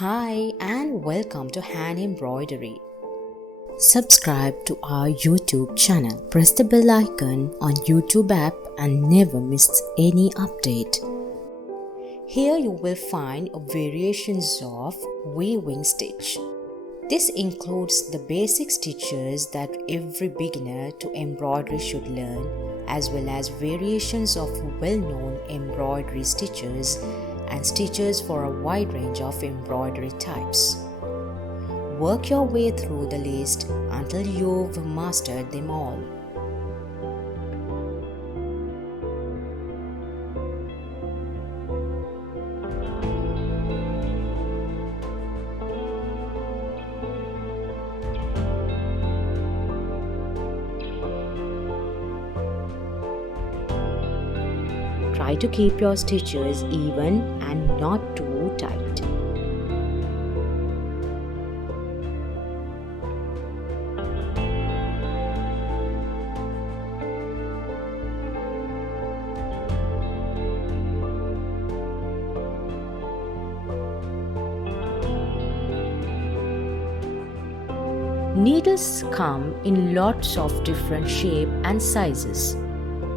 Hi and welcome to Hand Embroidery. Subscribe to our YouTube channel. Press the bell icon on YouTube app and never miss any update. Here you will find variations of weaving stitch. This includes the basic stitches that every beginner to embroidery should learn, as well as variations of well-known embroidery stitches and stitches for a wide range of embroidery types. Work your way through the list until you've mastered them all. Try to keep your stitches even and not too tight. Needles come in lots of different shapes and sizes.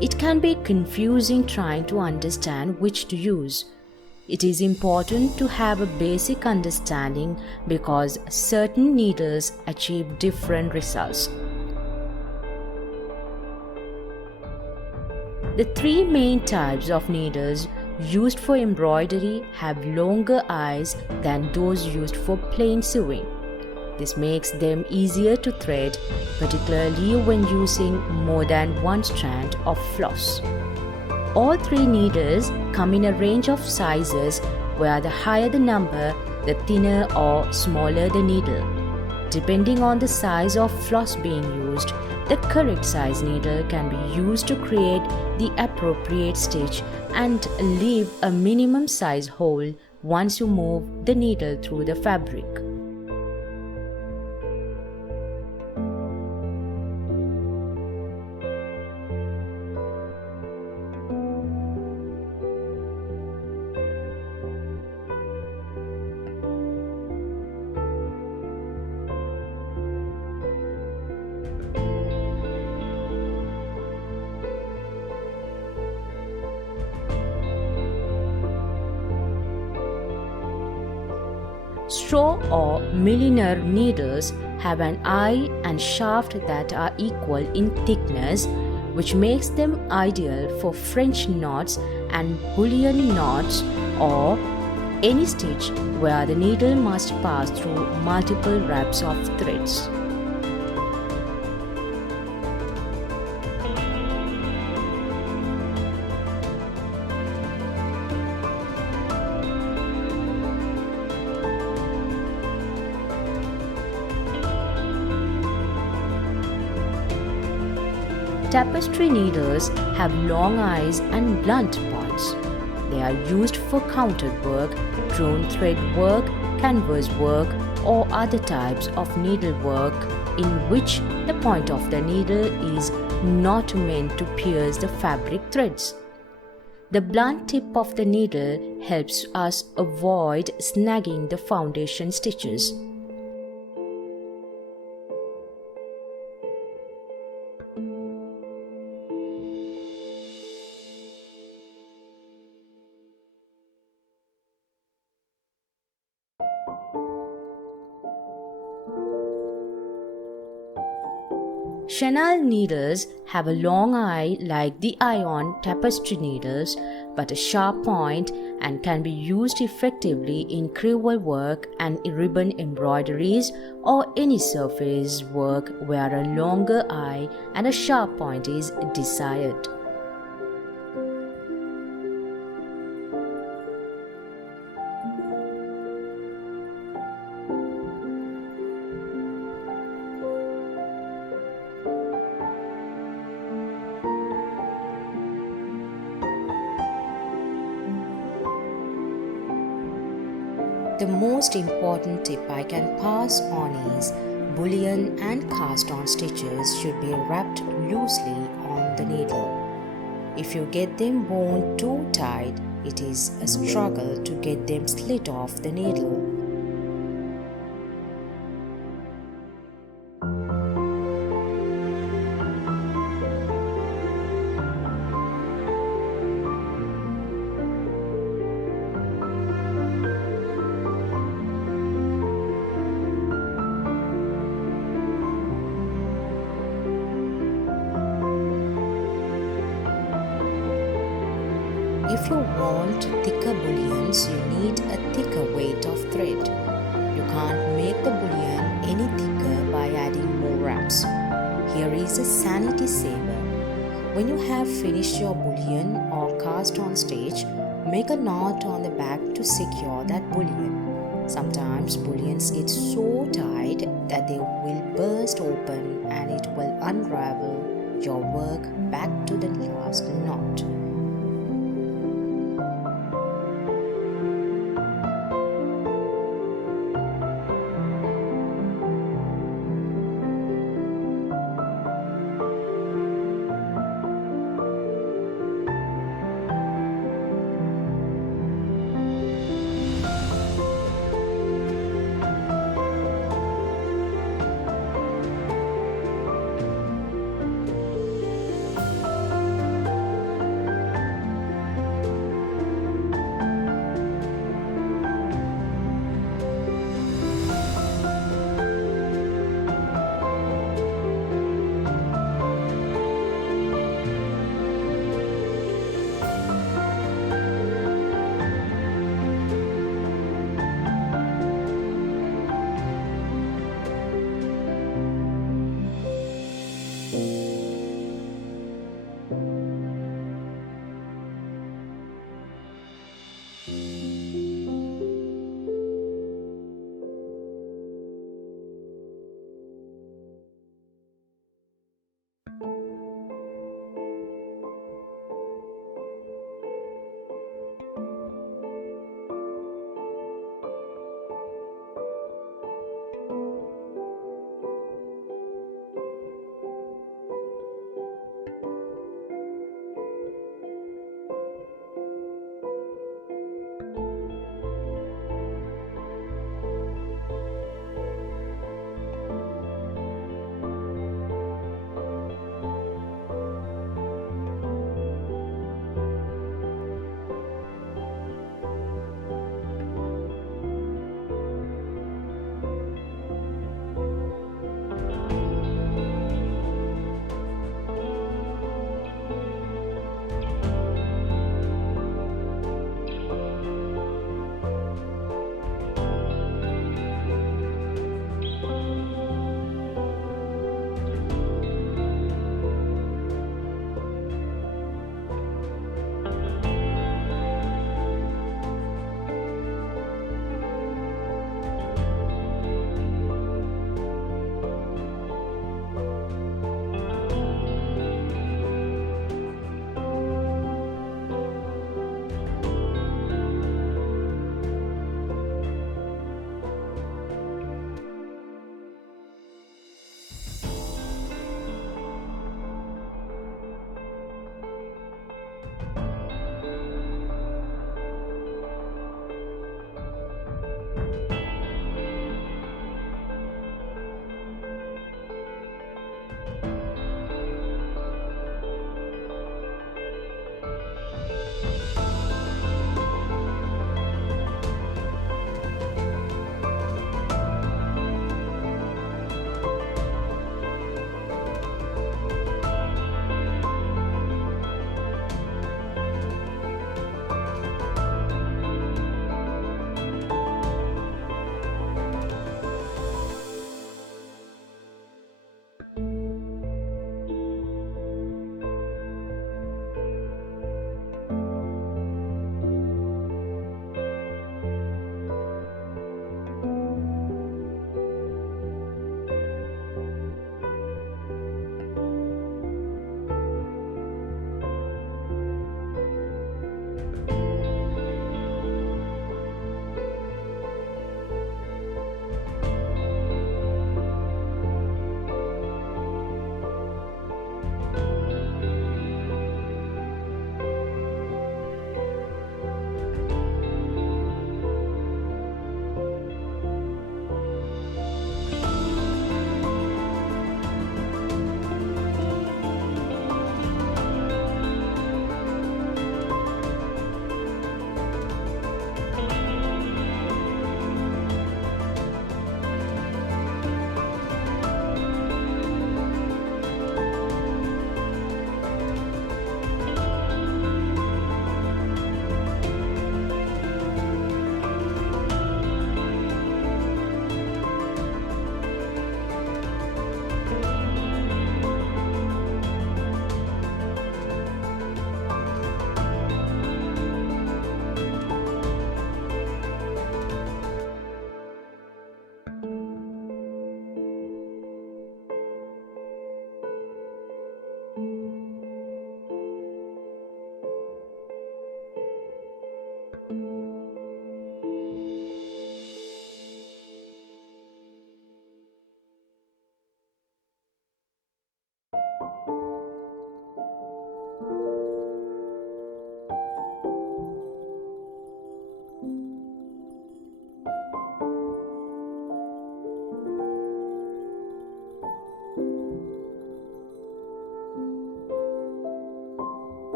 It can be confusing trying to understand which to use. It is important to have a basic understanding because certain needles achieve different results. The three main types of needles used for embroidery have longer eyes than those used for plain sewing. This makes them easier to thread, particularly when using more than one strand of floss. All three needles come in a range of sizes where the higher the number, the thinner or smaller the needle. Depending on the size of floss being used, the correct size needle can be used to create the appropriate stitch and leave a minimum size hole once you move the needle through the fabric. Straw or milliner needles have an eye and shaft that are equal in thickness, which makes them ideal for French knots and bullion knots or any stitch where the needle must pass through multiple wraps of threads. Tapestry needles have long eyes and blunt points. They are used for countered work, drawn thread work, canvas work, or other types of needlework in which the point of the needle is not meant to pierce the fabric threads. The blunt tip of the needle helps us avoid snagging the foundation stitches. Chenille needles have a long eye like the eye on tapestry needles, but a sharp point and can be used effectively in quiver work and ribbon embroideries or any surface work where a longer eye and a sharp point is desired. The most important tip I can pass on is bullion and cast on stitches should be wrapped loosely on the needle. If you get them wound too tight, it is a struggle to get them slit off the needle. you want thicker bullions, you need a thicker weight of thread. You can't make the bullion any thicker by adding more wraps. Here is a sanity saver. When you have finished your bullion or cast on stitch, make a knot on the back to secure that bullion. Sometimes bullions get so tight that they will burst open and it will unravel your work back to the last knot.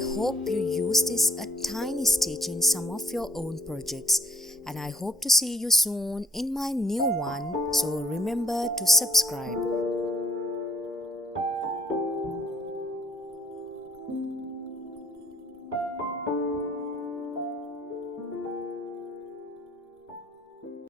I hope you use this a tiny stitch in some of your own projects, and I hope to see you soon in my new one. So remember to subscribe.